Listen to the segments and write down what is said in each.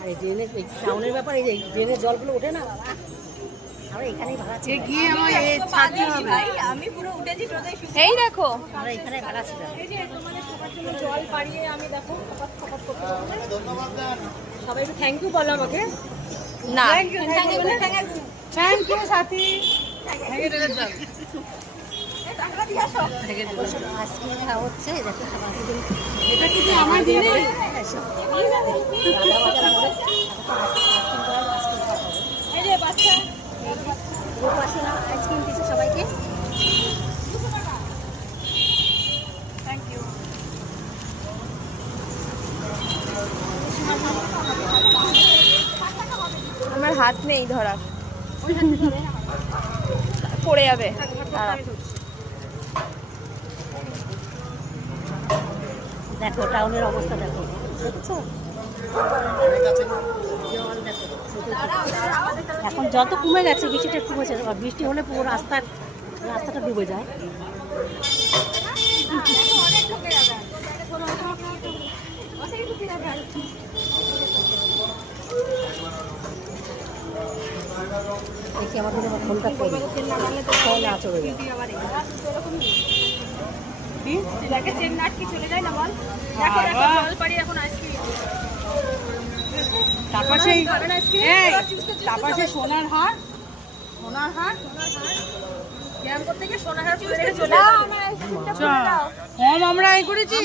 আর এই ড্রেনের এই টাউনের ব্যাপার, এই যে ড্রেনের জলগুলো ওঠে না বাবা, আমরা এখানেই ভাড়াচ্ছি গিয়ে আমার ছাড়তে হবে। আমি পুরো উঠেছি টোটাই। এই দেখো আমরা এখানে ভাড়াচ্ছি। এই যে তোমাদের সবার জন্য জল পাড়িয়ে আমি দেখো ফপাত ফপাত করতে পারবো। সবাই একটু থ্যাংক ইউ বলো আমাকে। না থ্যাংক ইউ সাথী। আইসক্রিম খাওয়া হচ্ছে, দেখো সবাই এটা কি আমার দিনে? এই যে বাচ্চা আইসক্রিম দিচ্ছে সবাইকে। Thank you. আমার হাত নেই ধরা, পড়ে যাবে। দাঁড়া। দেখো টাউনের অবস্থা দেখো, দেখছো জল দেখো। এখন যত কমে গেছে, বৃষ্টিটা একটু কমেছে, আর বৃষ্টি হলে পুরো রাস্তাটা ডুবে যায়। দেখি আমাদের আবার ফোনটা করবে, তাহলে আচড়ে যাবে। দেখে চেন নাট কি চলে যায় না বল। দেখো দেখো জল পাড়িয়ে এখন আইসক্রিম। তারপর সেই সোনার হার, সোনার হার গ্যাম করতে গিয়ে সোনাহার চলে গেছে। কম আমরা এই করেছি।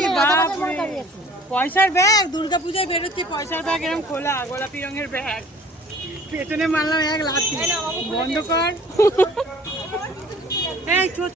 পয়সার ব্যাগ, দুর্গাপূজায় বেরোচ্ছি পয়সার ব্যাগ এরকম খোলা, গোলাপি রঙের ব্যাগ, পেছনে মারলাম এক লাথি। বন্ধ কর। এই